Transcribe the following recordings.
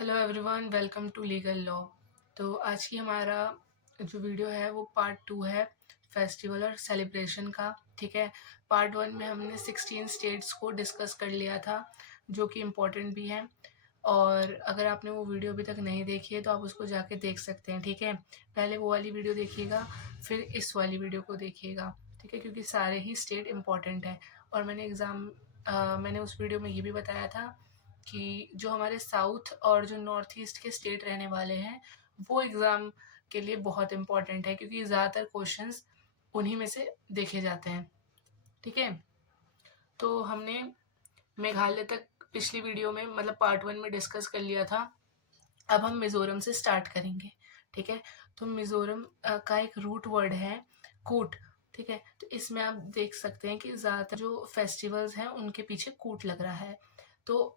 Hello everyone, welcome to legal law. तो आज की हमारा जो वीडियो है वो पार्ट 2 है फेस्टिवल और सेलिब्रेशन का। ठीक है, पार्ट 1 में हमने 16 स्टेट्स को डिस्कस कर लिया था जो कि इम्पोर्टेंट भी है। और अगर आपने वो वीडियो अभी तक नहीं देखी है तो आप उसको जाके देख सकते हैं। ठीक है, पहले वो वाली वीडियो देखिएगा, फिर इस वाली वीडियो को देखिएगा। ठीक है, क्योंकि सारे ही स्टेट इम्पॉर्टेंट हैं। और मैंने उस वीडियो में ये भी बताया था कि जो हमारे साउथ और जो नॉर्थ ईस्ट के स्टेट रहने वाले हैं वो एग्ज़ाम के लिए बहुत इम्पॉर्टेंट है, क्योंकि ज़्यादातर क्वेश्चंस उन्हीं में से देखे जाते हैं। ठीक है, तो हमने मेघालय तक पिछली वीडियो में मतलब पार्ट 1 में डिस्कस कर लिया था। अब हम मिज़ोरम से स्टार्ट करेंगे। ठीक है, तो मिज़ोरम का एक रूट वर्ड है कूट। ठीक है, तो इसमें आप देख सकते हैं कि ज़्यादातर जो फेस्टिवल्स हैं उनके पीछे कूट लग रहा है। तो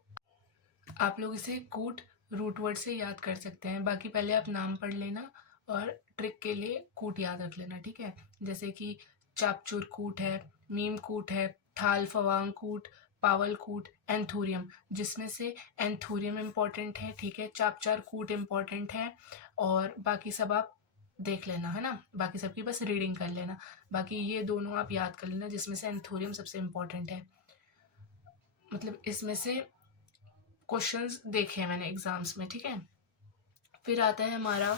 आप लोग इसे कूट रूट वर्ड से याद कर सकते हैं। बाकी पहले आप नाम पढ़ लेना और ट्रिक के लिए कूट याद रख लेना। ठीक है, जैसे कि चापचूर कूट है, मीम कूट है, थाल फवांग कूट, पावल कूट, एंथूरियम, जिसमें से एंथूरियम इम्पॉर्टेंट है। ठीक है, चापचार कूट इम्पॉर्टेंट है और बाकी सब आप देख लेना, है ना। बाकी सबकी बस रीडिंग कर लेना। बाकी ये दोनों आप याद कर लेना, जिसमें से एंथूरियम सबसे इम्पॉर्टेंट है। मतलब इसमें से क्वेश्चंस देखे हैं मैंने एग्जाम्स में। ठीक है, फिर आता है हमारा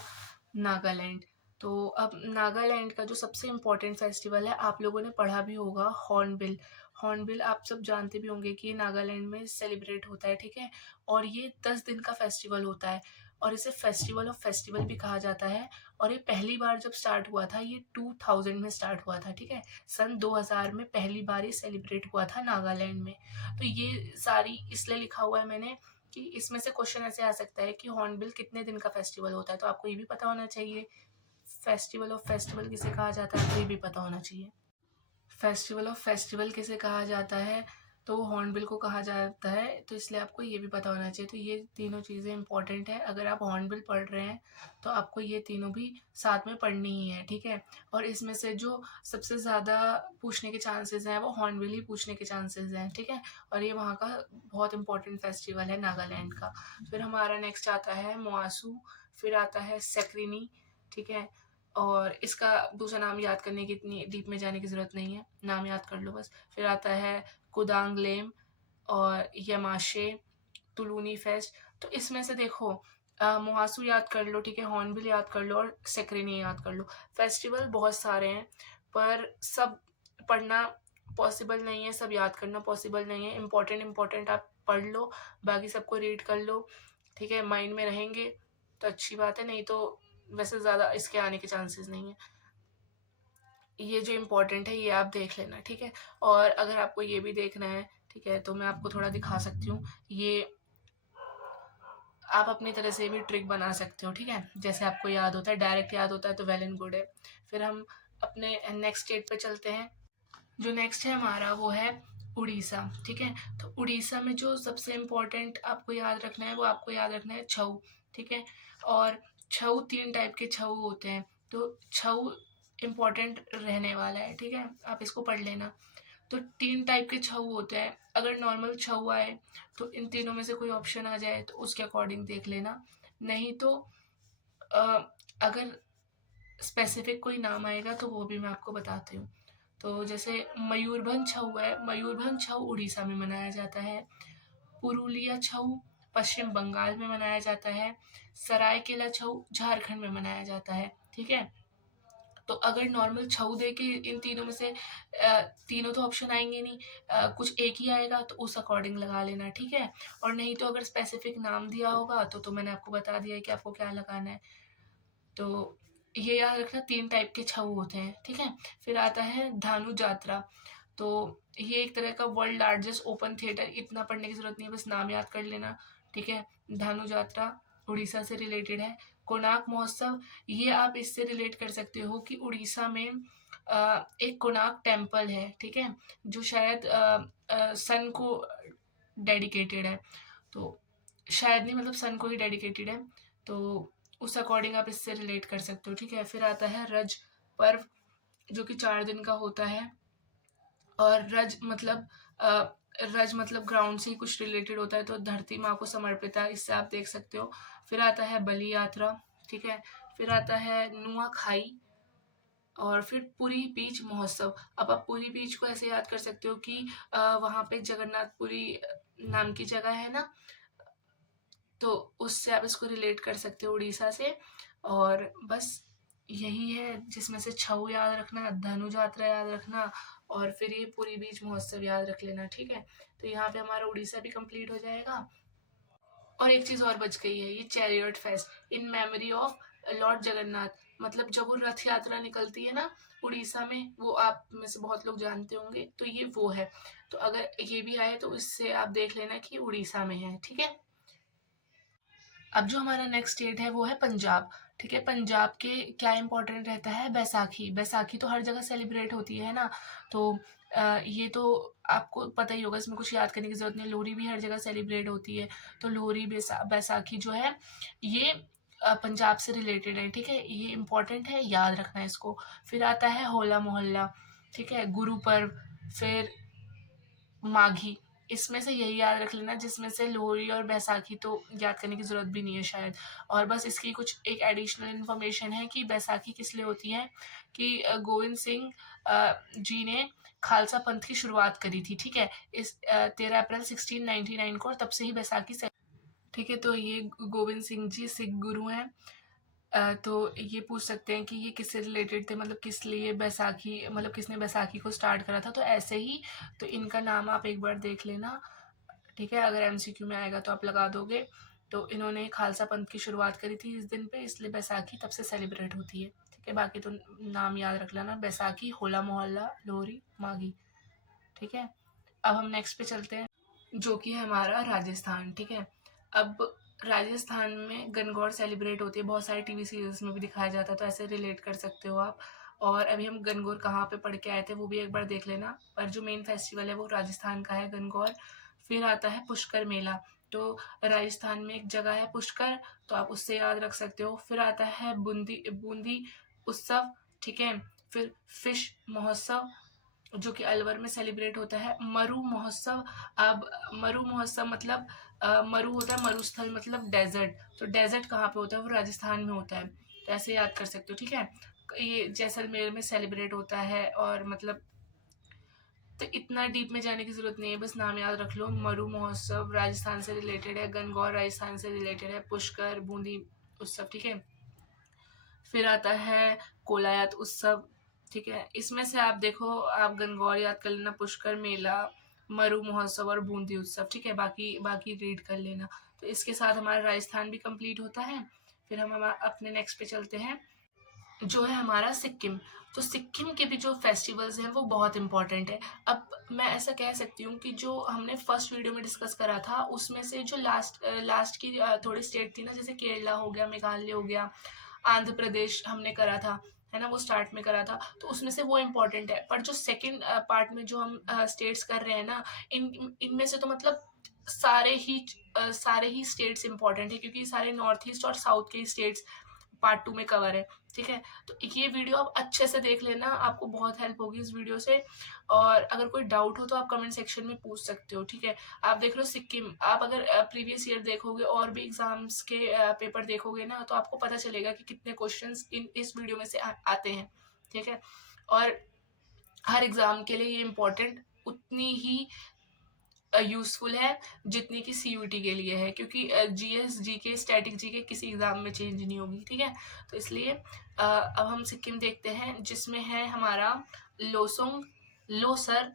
नागालैंड। तो अब नागालैंड का जो सबसे इम्पोर्टेंट फेस्टिवल है, आप लोगों ने पढ़ा भी होगा, हॉर्नबिल। हॉर्नबिल आप सब जानते भी होंगे कि ये नागालैंड में सेलिब्रेट होता है। ठीक है, और ये 10 दिन का फेस्टिवल होता है और इसे फेस्टिवल ऑफ फेस्टिवल भी कहा जाता है। और ये पहली बार जब स्टार्ट हुआ था ये 2000 में स्टार्ट हुआ था। ठीक है, सन 2000 में पहली बार ये सेलिब्रेट हुआ था नागालैंड में। तो ये सारी इसलिए लिखा हुआ है मैंने कि इसमें से क्वेश्चन ऐसे आ सकता है कि हॉर्नबिल कितने दिन का फेस्टिवल होता है, तो आपको ये भी पता होना चाहिए। फेस्टिवल ऑफ फेस्टिवल किसे कहा जाता है, तो ये भी पता होना चाहिए। फेस्टिवल ऑफ फेस्टिवल किसे कहा जाता है, तो हॉर्नबिल को कहा जाता है, तो इसलिए आपको ये भी पता होना चाहिए। तो ये तीनों चीज़ें इंपॉर्टेंट है। अगर आप हॉर्नबिल पढ़ रहे हैं तो आपको ये तीनों भी साथ में पढ़नी ही है। ठीक है, और इसमें से जो सबसे ज़्यादा पूछने के चांसेस हैं वो हॉर्नबिल ही पूछने के चांसेस हैं। ठीक है, और ये वहाँ का बहुत इंपॉर्टेंट फेस्टिवल है नागालैंड का। फिर हमारा नेक्स्ट आता है मोआसू, फिर आता है सेक्रिनी। ठीक है, और इसका दूसरा नाम याद करने की इतनी डीप में जाने की ज़रूरत नहीं है, नाम याद कर लो बस। फिर आता है कुदांगलेम और यमाशे, तुलूनी फेस्ट। तो इसमें से देखो मुहासू याद कर लो, ठीक है, हॉर्नबिल याद कर लो और सेक्रेनी याद कर लो। फेस्टिवल बहुत सारे हैं पर सब पढ़ना पॉसिबल नहीं है, सब याद करना पॉसिबल नहीं है। इम्पोर्टेंट आप पढ़ लो, बाकी सबको रीड कर लो। ठीक है, माइंड में रहेंगे तो अच्छी बात है, नहीं तो वैसे ज़्यादा इसके आने के चांसेस नहीं है। ये जो इम्पोर्टेंट है ये आप देख लेना। ठीक है, और अगर आपको ये भी देखना है, ठीक है, तो मैं आपको थोड़ा दिखा सकती हूँ। ये आप अपनी तरह से भी ट्रिक बना सकते हो। ठीक है, जैसे आपको याद होता है, डायरेक्ट याद होता है तो वेल एंड गुड है। फिर हम अपने नेक्स्ट स्टेट पे चलते हैं। जो नेक्स्ट है हमारा वो है उड़ीसा। ठीक है, तो उड़ीसा में जो सबसे इम्पोर्टेंट आपको याद रखना है वो आपको याद रखना है छऊ। ठीक है, और छऊ 3 टाइप के छऊ होते हैं, तो छऊ इम्पोर्टेंट रहने वाला है। ठीक है, आप इसको पढ़ लेना। तो 3 टाइप के छऊ होते हैं। अगर नॉर्मल छऊ आए तो इन तीनों में से कोई ऑप्शन आ जाए तो उसके अकॉर्डिंग देख लेना, नहीं तो अगर स्पेसिफिक कोई नाम आएगा तो वो भी मैं आपको बताती हूँ। तो जैसे मयूरभंज छऊ है, मयूरभंज छऊ उड़ीसा में मनाया जाता है। पुरुलिया छऊ पश्चिम बंगाल में मनाया जाता है। सरायकेला छऊ झारखंड में मनाया जाता है। ठीक है, तो अगर नॉर्मल छऊ दे के इन तीनों में से तीनों तो ऑप्शन आएंगे नहीं, कुछ एक ही आएगा तो उस अकॉर्डिंग लगा लेना। ठीक है, और नहीं तो अगर स्पेसिफिक नाम दिया होगा तो मैंने आपको बता दिया है कि आपको क्या लगाना है। तो ये याद रखना 3 टाइप के छऊ होते हैं। ठीक है, फिर आता है धानु जात्रा। तो ये एक तरह का वर्ल्ड लार्जेस्ट ओपन थिएटर, इतना पढ़ने की जरूरत नहीं है, बस नाम याद कर लेना। ठीक है, धानु जात्रा उड़ीसा से रिलेटेड है। कोणार्क महोत्सव, ये आप इससे रिलेट कर सकते हो कि उड़ीसा में एक कोणार्क टेम्पल है। ठीक है, जो शायद सन को डेडिकेटेड है, तो शायद नहीं, मतलब सन को ही डेडिकेटेड है, तो उस अकॉर्डिंग आप इससे रिलेट कर सकते हो। ठीक है, फिर आता है रज पर्व, जो कि 4 दिन का होता है। और रज मतलब रज मतलब ग्राउंड से ही कुछ रिलेटेड होता है, तो धरती माँ को समर्पित है, इससे आप देख सकते हो। फिर आता है बलि यात्रा, ठीक है। फिर आता है नुआखाई, और फिर पुरी बीच महोत्सव। अब आप पुरी बीच को ऐसे याद कर सकते हो कि वहाँ पे जगन्नाथपुरी नाम की जगह है ना, तो उससे आप इसको रिलेट कर सकते हो उड़ीसा से। और बस यही है, जिसमें से छऊ याद रखना, धनु यात्रा याद रखना, और फिर ये पुरी बीच महोत्सव याद रख लेना, ठीक है। तो यहाँ पे हमारा उड़ीसा भी कंप्लीट हो जाएगा। और एक चीज़ और बच गई है, ये chariot fest in memory of Lord Jagannath. मतलब जब वो रथ यात्रा निकलती है ना उड़ीसा में, वो आप में से बहुत लोग जानते होंगे, तो ये वो है। तो अगर ये भी आए तो इससे आप देख लेना कि उड़ीसा में है, ठीक है। अब जो हमारा नेक्स्ट स्टेट है वो है पंजाब, ठीक है। पंजाब के क्या इंपॉर्टेंट रहता है, बैसाखी। बैसाखी तो हर जगह सेलिब्रेट होती है ना, तो ये तो आपको पता ही होगा, इसमें कुछ याद करने की जरूरत नहीं। लोहड़ी भी हर जगह सेलिब्रेट होती है, तो लोहड़ी बैसाखी जो है ये पंजाब से रिलेटेड है, ठीक है। ये इंपॉर्टेंट है, याद रखना है इसको। फिर आता है होला मोहल्ला, ठीक है, गुरु पर्व, फिर माघी। इसमें से यही याद रख लेना, जिसमें से लोहड़ी और बैसाखी तो याद करने की ज़रूरत भी नहीं है शायद। और बस इसकी कुछ एक एडिशनल इन्फॉर्मेशन है कि बैसाखी किस लिए होती है, कि गोविंद सिंह जी ने खालसा पंथ की शुरुआत करी थी, ठीक है, इस 13 अप्रैल 1699 को, और तब से ही बैसाखी से, ठीक है। तो ये गोविंद सिंह जी सिख गुरु हैं। तो ये पूछ सकते हैं कि ये किससे रिलेटेड थे, मतलब किस लिए बैसाखी, मतलब किसने बैसाखी को स्टार्ट करा था, तो ऐसे ही। तो इनका नाम आप एक बार देख लेना, ठीक है, अगर एमसीक्यू में आएगा तो आप लगा दोगे। तो इन्होंने खालसा पंथ की शुरुआत करी थी इस दिन पे, इसलिए बैसाखी तब से सेलिब्रेट होती है, ठीक है। बाकी तो नाम याद रख लेना, बैसाखी, होला मोहल्ला, लोहड़ी, माघी, ठीक है। अब हम नेक्स्ट पे चलते हैं, जो कि है हमारा राजस्थान, ठीक है। अब राजस्थान में गणगौर सेलिब्रेट होती है, बहुत सारे टीवी सीरियल्स में भी दिखाया जाता है, तो ऐसे रिलेट कर सकते हो आप। और अभी हम गणगौर कहाँ पे पढ़ के आए थे वो भी एक बार देख लेना, पर जो मेन फेस्टिवल है वो राजस्थान का है, गणगौर। फिर आता है पुष्कर मेला, तो राजस्थान में एक जगह है पुष्कर, तो आप उससे याद रख सकते हो। फिर आता है बूंदी बूंदी उत्सव, ठीक है। फिर फिश महोत्सव, जो कि अलवर में सेलिब्रेट होता है। मरु महोत्सव, अब मरु महोत्सव मतलब मरु होता है, मरुस्थल मतलब डेजर्ट, तो डेजर्ट कहाँ पे होता है, वो राजस्थान में होता है, तो ऐसे याद कर सकते हो, ठीक है। ये जैसलमेर में सेलिब्रेट होता है, और मतलब तो इतना डीप में जाने की जरूरत नहीं है, बस नाम याद रख लो। मरु महोत्सव राजस्थान से रिलेटेड है, गणगौर राजस्थान से रिलेटेड है, पुष्कर बूंदी उत्सव, ठीक है। फिर आता है कोलायत उत्सव, ठीक है। इसमें से आप देखो, आप गणगौर याद कर लेना, पुष्कर मेला, मरु महोत्सव और बूंदी उत्सव, ठीक है। बाकी बाकी रीड कर लेना। तो इसके साथ हमारा राजस्थान भी कंप्लीट होता है। फिर हम अपने नेक्स्ट पे चलते हैं, जो है हमारा सिक्किम। तो सिक्किम के भी जो फेस्टिवल्स हैं वो बहुत इंपॉर्टेंट है। अब मैं ऐसा कह सकती हूँ कि जो हमने फर्स्ट वीडियो में डिस्कस करा था, उसमें से जो लास्ट की थोड़ी स्टेट थी ना, जैसे केरला हो गया, मेघालय हो गया, आंध्र प्रदेश हमने करा था, है ना, वो स्टार्ट में करा था, तो उसमें से वो इम्पोर्टेंट है। पर जो सेकंड पार्ट में जो हम स्टेट्स कर रहे हैं ना, इनमें से तो मतलब सारे ही स्टेट्स इंपॉर्टेंट है, क्योंकि सारे नॉर्थ ईस्ट और साउथ के स्टेट्स पार्ट 2 में कवर है, ठीक है। तो ये वीडियो आप अच्छे से देख लेना, आपको बहुत हेल्प होगी इस वीडियो से। और अगर कोई डाउट हो तो आप कमेंट सेक्शन में पूछ सकते हो, ठीक है। आप देख लो सिक्किम, आप अगर प्रीवियस ईयर देखोगे और भी एग्जाम्स के पेपर देखोगे ना, तो आपको पता चलेगा कि कितने क्वेश्चंस इस वीडियो में से आते हैं, ठीक है। और हर एग्जाम के लिए ये इम्पोर्टेंट उतनी ही यूजफुल है जितनी कि सीयूईटी के लिए है, क्योंकि जीएस जीके स्टैटिक जीके किसी एग्जाम में चेंज नहीं होगी, ठीक है। तो इसलिए अब हम सिक्किम देखते हैं, जिसमें है हमारा लोसोंग लोसर।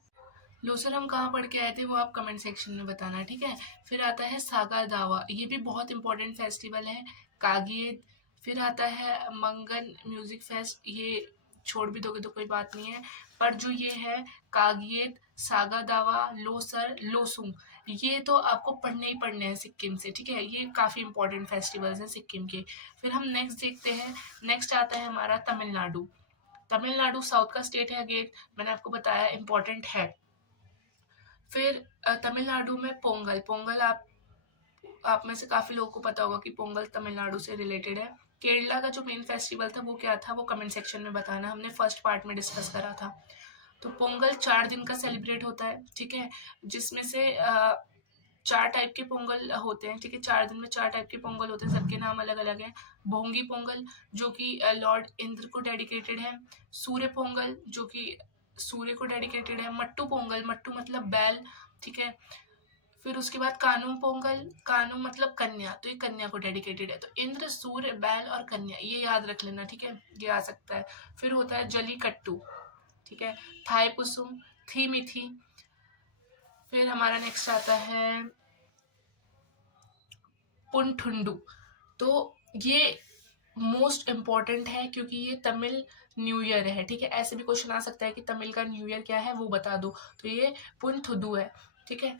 लोसर हम कहाँ पढ़ के आए थे वो आप कमेंट सेक्शन में बताना, ठीक है। फिर आता है सागा दावा, ये भी बहुत इंपॉर्टेंट फेस्टिवल है। कागियत, फिर आता है मंगन म्यूजिक फेस्ट, ये छोड़ भी दोगे तो कोई बात नहीं है। पर जो ये है कागियत, सागा दावा, लोसर, लोसुंग, ये तो आपको पढ़ने ही पढ़ने हैं सिक्किम से, ठीक है। ये काफ़ी इंपॉर्टेंट फेस्टिवल्स हैं सिक्किम के। फिर हम नेक्स्ट देखते हैं, नेक्स्ट आता है हमारा तमिलनाडु। तमिलनाडु साउथ का स्टेट है, अगेन मैंने आपको बताया इंपॉर्टेंट है। फिर तमिलनाडु में पोंगल, पोंगल आप में से काफ़ी लोगों को पता होगा कि पोंगल तमिलनाडु से रिलेटेड है। केरला का जो मेन फेस्टिवल था वो क्या था, वो कमेंट सेक्शन में बताना, हमने फर्स्ट पार्ट में डिस्कस करा था। तो पोंगल 4 दिन का सेलिब्रेट होता है, ठीक है, जिसमें से 4 टाइप के पोंगल होते हैं, ठीक है, 4 दिन में 4 टाइप के पोंगल होते हैं, सबके नाम अलग-अलग हैं। भोंगी पोंगल जो कि लॉर्ड इंद्र को डेडिकेटेड है, सूर्य पोंगल जो कि सूर्य को डेडिकेटेड है, मट्टू पोंगल, मट्टू मतलब बैल, ठीक है। फिर उसके बाद कानू पोंगल, कानू मतलब कन्या, तो ये कन्या को डेडिकेटेड है। तो इंद्र, सूर्य, बैल और कन्या, ये याद रख लेना, ठीक है, ये आ सकता है। फिर होता है जली कट्टू, ठीक है, थाई पुसुम, थी मिथी। फिर हमारा नेक्स्ट आता है पुनठुंडू। तो ये मोस्ट इम्पॉर्टेंट है क्योंकि ये तमिल न्यू ईयर है, ठीक है। ऐसे भी क्वेश्चन आ सकता है कि तमिल का न्यू ईयर क्या है वो बता दो, तो ये पुनथुदू है, ठीक है।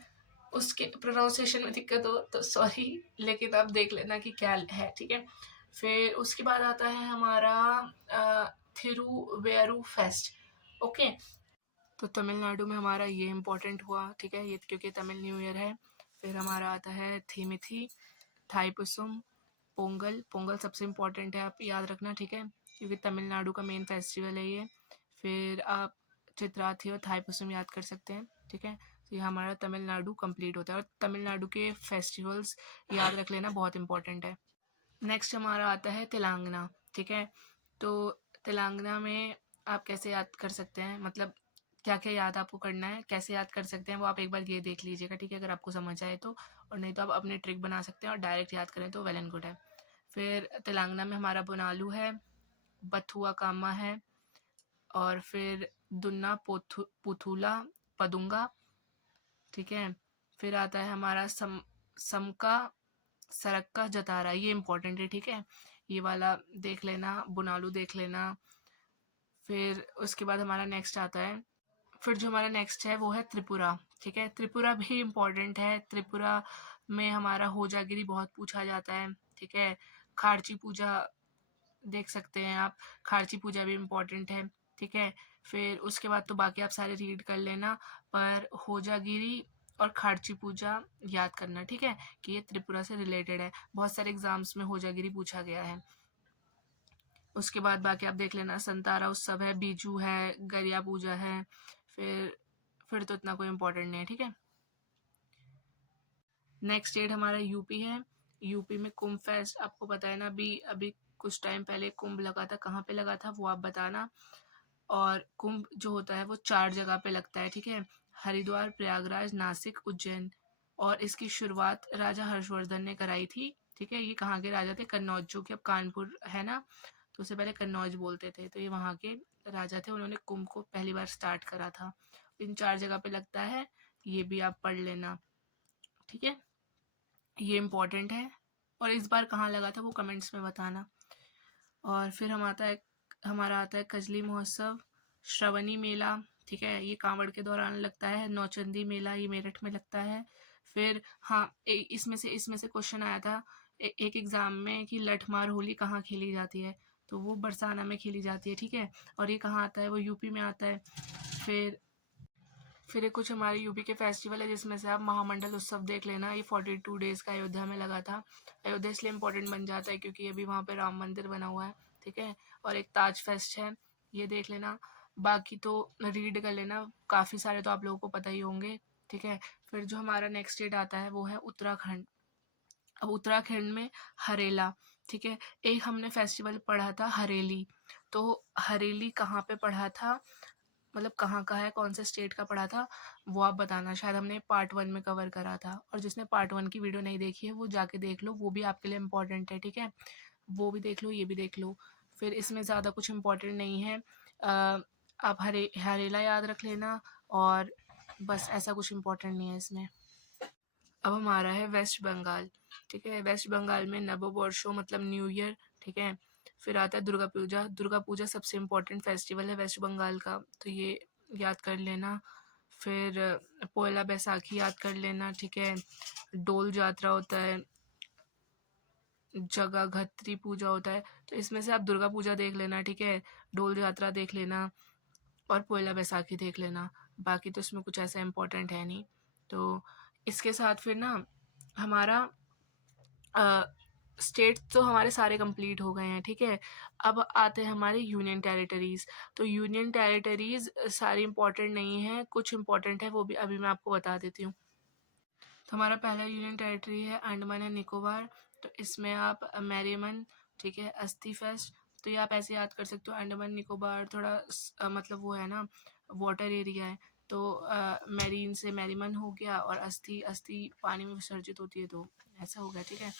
उसके प्रोनाउंसिएशन में दिक्कत हो तो सॉरी, लेकिन आप देख लेना कि क्या है, ठीक है। फिर उसके बाद आता है हमारा थिरुवेरू फेस्ट, ओके। तो तमिलनाडु में हमारा ये इम्पोर्टेंट हुआ, ठीक है, ये क्योंकि तमिल न्यू ईयर है। फिर हमारा आता है थीमिथी, थाईपुसम, पोंगल। पोंगल सबसे इम्पोर्टेंट है, आप याद रखना, ठीक है, क्योंकि तमिलनाडु का मेन फेस्टिवल है ये। फिर आप चित्राथी और थाईपुसम याद कर सकते हैं, ठीक है। तो ये हमारा तमिलनाडु कंप्लीट होता है, और तमिलनाडु के फेस्टिवल्स याद रख लेना, बहुत इंपॉर्टेंट है। नेक्स्ट हमारा आता है तेलंगाना, ठीक है। तो तेलंगाना में आप कैसे याद कर सकते हैं, मतलब क्या क्या याद आपको करना है, कैसे याद कर सकते हैं, वो आप एक बार ये देख लीजिएगा, ठीक है, अगर आपको समझ आए तो। और नहीं तो आप अपने ट्रिक बना सकते हैं और डायरेक्ट याद करें तो वेल एंड गुड है। फिर तेलंगाना में हमारा बोनालू है, बथुआ कामा है, और फिर दुन्ना पुथुला पदुंगा, ठीक है। फिर आता है हमारा समका सरक्का जतारा, ये इंपॉर्टेंट है, ठीक है, ये वाला देख लेना, बुनालू देख लेना। फिर उसके बाद हमारा नेक्स्ट आता है, फिर जो हमारा नेक्स्ट है वो है त्रिपुरा, ठीक है। त्रिपुरा भी इम्पॉर्टेंट है, त्रिपुरा में हमारा होजागिरी बहुत पूछा जाता है, ठीक है। खारची पूजा देख सकते हैं आप, खारची पूजा भी इम्पॉर्टेंट है, ठीक है। फिर उसके बाद तो बाकी आप सारे रीड कर लेना, पर होजागिरी और खारची पूजा याद करना, ठीक है, कि ये त्रिपुरा से रिलेटेड है, बहुत सारे एग्जाम्स में होजागिरी पूछा गया है। उसके बाद बाकी आप देख लेना, संतारा उत्सव है, बीजू है, गरिया पूजा है। फिर तो इतना कोई इम्पोर्टेंट नहीं है, ठीक है। नेक्स्ट स्टेट हमारा यूपी है। यूपी में कुंभ फेस्ट, आपको पता है ना, अभी अभी कुछ टाइम पहले कुंभ लगा था, कहाँ पे लगा था वो आप बताना। और कुंभ जो होता है वो 4 जगह पे लगता है, ठीक है, हरिद्वार, प्रयागराज, नासिक, उज्जैन। और इसकी शुरुआत राजा हर्षवर्धन ने कराई थी, ठीक है। ये कहाँ के राजा थे, कन्नौज, जो कि अब कानपुर है ना, तो उससे पहले कन्नौज बोलते थे, तो ये वहाँ के राजा थे, उन्होंने कुंभ को पहली बार स्टार्ट करा था। इन 4 जगह पे लगता है, ये भी आप पढ़ लेना, ठीक है, ये इम्पोर्टेंट है। और इस बार कहाँ लगा था वो कमेंट्स में बताना। और फिर हमारा आता है कजली महोत्सव, श्रवणी मेला, ठीक है, ये कांवड़ के दौरान लगता है। नौचंदी मेला, ये मेरठ में लगता है। फिर हाँ, इसमें से क्वेश्चन आया था एक एग्जाम में कि लठमार होली कहाँ खेली जाती है, तो वो बरसाना में खेली जाती है, ठीक है। और ये कहाँ आता है, वो यूपी में आता है। फिर एक कुछ हमारे यूपी के फेस्टिवल है, जिसमें से आप महामंडल उत्सव देख लेना, ये 42 डेज का अयोध्या में लगा था। अयोध्या इसलिए इम्पोर्टेंट बन जाता है क्योंकि अभी वहाँ पे राम मंदिर बना हुआ है, ठीक है। और एक ताज फेस्ट है, ये देख लेना। बाकी तो रीड कर लेना, काफ़ी सारे तो आप लोगों को पता ही होंगे, ठीक है। फिर जो हमारा नेक्स्ट स्टेट आता है वो है उत्तराखंड। अब उत्तराखंड में हरेला, ठीक है। एक हमने फेस्टिवल पढ़ा था हरेली, तो हरेली कहाँ पे पढ़ा था, मतलब कहाँ का है, कौन से स्टेट का पढ़ा था, वो आप बताना। शायद हमने पार्ट 1 में कवर करा था, और जिसने पार्ट 1 की वीडियो नहीं देखी है वो जाके देख लो, वो भी आपके लिए इम्पोर्टेंट है, ठीक है, वो भी देख लो, ये भी देख लो। फिर इसमें ज़्यादा कुछ इम्पोर्टेंट नहीं है, आप हरेला याद रख लेना, और बस ऐसा कुछ इम्पोर्टेंट नहीं है इसमें। अब हमारा है वेस्ट बंगाल, ठीक है। वेस्ट बंगाल में नववर्षो मतलब न्यू ईयर, ठीक है। फिर आता है दुर्गा पूजा। दुर्गा पूजा सबसे इम्पोर्टेंट फेस्टिवल है वेस्ट बंगाल का, तो ये याद कर लेना। फिर पोयला बैसाखी याद कर लेना, ठीक है। डोल जात्रा होता है, जगाधरी पूजा होता है, तो इसमें से आप दुर्गा पूजा देख लेना, ठीक है, डोल जात्रा देख लेना, और पोयला बैसाखी देख लेना। बाकी तो इसमें कुछ ऐसा इम्पोर्टेंट है नहीं। तो इसके साथ फिर ना हमारा स्टेट्स तो हमारे सारे कंप्लीट हो गए हैं, ठीक है। अब आते हैं हमारे यूनियन टेरिटरीज़। तो यूनियन टेरिटरीज़ सारी इम्पोर्टेंट नहीं है, कुछ इम्पोर्टेंट है, वो भी अभी मैं आपको बता देती हूँ। तो हमारा पहला यूनियन टेरिटरी है अंडमान एंड निकोबार। तो इसमें आप मैरियमन, ठीक है, अस्थि फेस्ट, तो ये आप ऐसे याद कर सकते हो। अंडमान निकोबार थोड़ा मतलब वो है ना, वाटर एरिया है, तो मैरीन से मैरीमन हो गया, और अस्थि अस्थि पानी में विसर्जित होती है, तो ऐसा हो गया, ठीक है।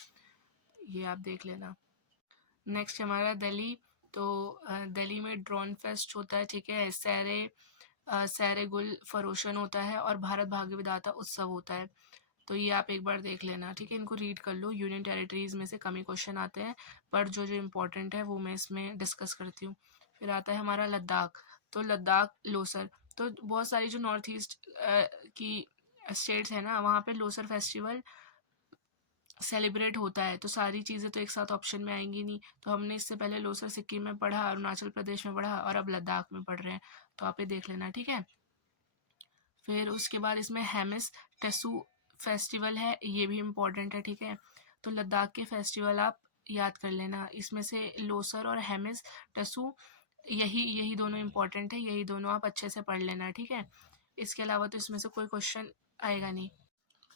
ये आप देख लेना। नेक्स्ट हमारा दिल्ली। तो दिल्ली में ड्रोन फेस्ट होता है, ठीक है। सैरे गुल फरोशन होता है, और भारत भाग्य विधाता उत्सव होता है। तो ये आप एक बार देख लेना, ठीक है। इनको रीड कर लो। यूनियन टेरिटरीज में से कम ही क्वेश्चन आते हैं, पर जो जो इम्पोर्टेंट है वो मैं इसमें डिस्कस करती हूँ। फिर आता है हमारा लद्दाख। तो लद्दाख लोसर, तो बहुत सारी जो नॉर्थ ईस्ट की स्टेट्स है ना, वहाँ पे लोसर फेस्टिवल सेलिब्रेट होता है। तो सारी चीज़ें तो एक साथ ऑप्शन में आएंगी नहीं, तो हमने इससे पहले लोसर सिक्किम में पढ़ा, अरुणाचल प्रदेश में पढ़ा, और अब लद्दाख में पढ़ रहे हैं, तो आप ये देख लेना, ठीक है। फिर उसके बाद इसमें हेमिस टेसू फेस्टिवल है, ये भी इम्पोर्टेंट है, ठीक है। तो लद्दाख के फेस्टिवल आप याद कर लेना। इसमें से लोसर और हेमिस टेसू, यही यही दोनों इम्पोर्टेंट है, यही दोनों आप अच्छे से पढ़ लेना, ठीक है। इसके अलावा तो इसमें से कोई क्वेश्चन आएगा नहीं।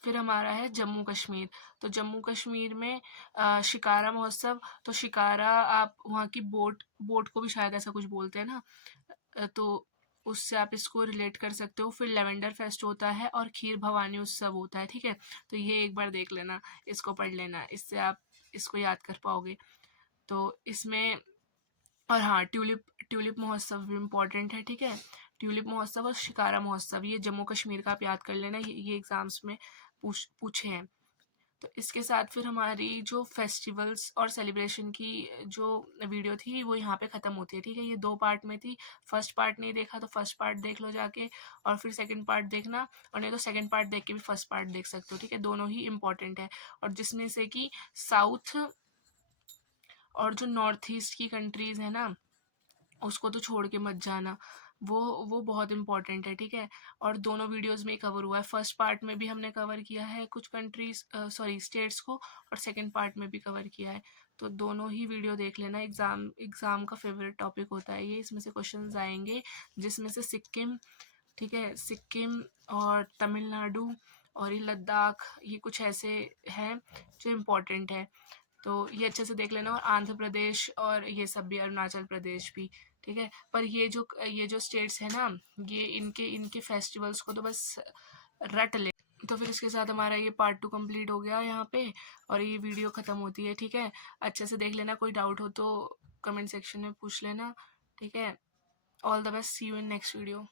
फिर हमारा है जम्मू कश्मीर। तो जम्मू कश्मीर में शिकारा महोत्सव। तो शिकारा, आप वहाँ की बोट बोट को भी शायद ऐसा कुछ बोलते हैं ना, तो उससे आप इसको रिलेट कर सकते हो। फिर लेवेंडर फेस्ट होता है, और खीर भवानी उत्सव होता है, ठीक है। तो ये एक बार देख लेना, इसको पढ़ लेना, इससे आप इसको याद कर पाओगे। तो इसमें, और हाँ, ट्यूलिप ट्यूलिप महोत्सव भी इम्पोर्टेंट है, ठीक है। ट्यूलिप महोत्सव और शिकारा महोत्सव, ये जम्मू कश्मीर का आप याद कर लेना, ये एग्जाम्स में पूछे हैं। तो इसके साथ फिर हमारी जो फेस्टिवल्स और सेलिब्रेशन की जो वीडियो थी वो यहाँ पे ख़त्म होती है, ठीक है। ये 2 पार्ट में थी। फर्स्ट पार्ट नहीं देखा तो फर्स्ट पार्ट देख लो जाके, और फिर सेकंड पार्ट देखना, और नहीं तो सेकंड पार्ट देख के भी फर्स्ट पार्ट देख सकते हो, ठीक है। दोनों ही इम्पॉर्टेंट है, और जिसमें से कि साउथ और जो नॉर्थ ईस्ट की कंट्रीज़ है ना, उसको तो छोड़ के मत जाना, वो बहुत इंपॉर्टेंट है, ठीक है। और दोनों वीडियोस में कवर हुआ है। फर्स्ट पार्ट में भी हमने कवर किया है कुछ कंट्रीज, सॉरी स्टेट्स को, और सेकंड पार्ट में भी कवर किया है। तो दोनों ही वीडियो देख लेना। एग्जाम का फेवरेट टॉपिक होता है ये, इसमें से क्वेश्चंस आएंगे, जिसमें से सिक्किम, ठीक है, सिक्किम और तमिलनाडु और ये लद्दाख, ये कुछ ऐसे हैं जो इम्पोर्टेंट है, तो ये अच्छे से देख लेना। और आंध्र प्रदेश और ये सब भी, अरुणाचल प्रदेश भी, ठीक है। पर ये जो स्टेट्स है ना, ये इनके इनके फेस्टिवल्स को तो बस रट ले। तो फिर इसके साथ हमारा ये पार्ट 2 कंप्लीट हो गया यहाँ पे, और ये वीडियो ख़त्म होती है, ठीक है। अच्छे से देख लेना, कोई डाउट हो तो कमेंट सेक्शन में पूछ लेना, ठीक है। All the best, see you in next video.